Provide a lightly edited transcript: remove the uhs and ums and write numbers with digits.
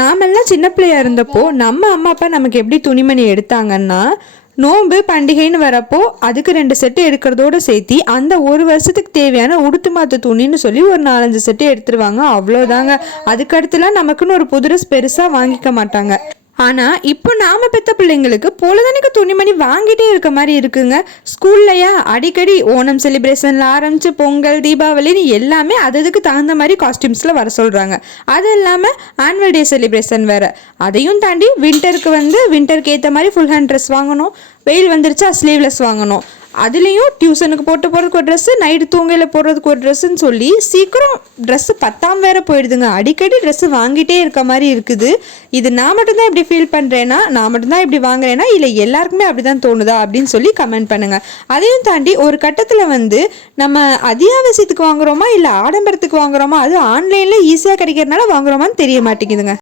நாமெல்லாம் சின்ன பிள்ளையா இருந்தப்போ நம்ம அம்மா அப்பா நமக்கு எப்படி துணிமணி எடுத்தாங்கன்னா, நோன்பு பண்டிகைன்னு வரப்போ அதுக்கு 2 செட்டு எடுக்கிறதோட சேர்த்தி அந்த ஒரு வருஷத்துக்கு தேவையான உடுத்து மாத்து துணின்னு சொல்லி ஒரு 4-5 செட்டு எடுத்துருவாங்க. அவ்வளோதாங்க. அதுக்கு அடுத்துலாம் நமக்குன்னு ஒரு புது ட்ரெஸ் பெருசாக வாங்கிக்க மாட்டாங்க. ஆனால் இப்போ நாம் பெற்ற பிள்ளைங்களுக்கு பொழுதனைக்கு துணிமணி வாங்கிட்டே இருக்க மாதிரி இருக்குங்க. ஸ்கூல்லையா அடிக்கடி ஓணம் செலிப்ரேஷனில் ஆரம்பித்து பொங்கல் தீபாவளின்னு எல்லாமே அதுக்கு தகுந்த மாதிரி காஸ்டியூம்ஸில் வர சொல்கிறாங்க. அது இல்லாமல் ஆனுவல் டே செலிப்ரேஷன் வேறு. அதையும் தாண்டி வின்டருக்கு ஏற்ற மாதிரி ஃபுல் ஹேண்ட் ட்ரெஸ் வாங்கணும். வெயில் வந்துருச்சா ஸ்லீவ்லெஸ் வாங்கணும். அதுலேயும் டியூஷனுக்கு போட்டு போகிறதுக்கு ஒரு ட்ரெஸ்ஸு, நைட்டு தூங்கையில் போடுறதுக்கு ஒரு ட்ரெஸ்ஸுன்னு சொல்லி சீக்கிரம் ட்ரெஸ்ஸு பத்தாம் வேற போயிடுதுங்க. அடிக்கடி ட்ரெஸ்ஸு வாங்கிட்டே இருக்க மாதிரி இருக்குது. இது நான் மட்டும்தான் இப்படி ஃபீல் பண்ணுறேன்னா, நான் மட்டும்தான் இப்படி வாங்குறேன்னா, இல்லை எல்லாருக்குமே அப்படி தான் தோணுதா அப்படின்னு சொல்லி கமெண்ட் பண்ணுங்கள். அதையும் தாண்டி ஒரு கட்டத்தில் நம்ம அத்தியாவசியத்துக்கு வாங்குகிறோமா இல்லை ஆடம்பரத்துக்கு வாங்குகிறோமா, அது ஆன்லைனில் ஈஸியாக கிடைக்கிறதுனால வாங்குகிறோமான்னு தெரிய மாட்டேங்குதுங்க.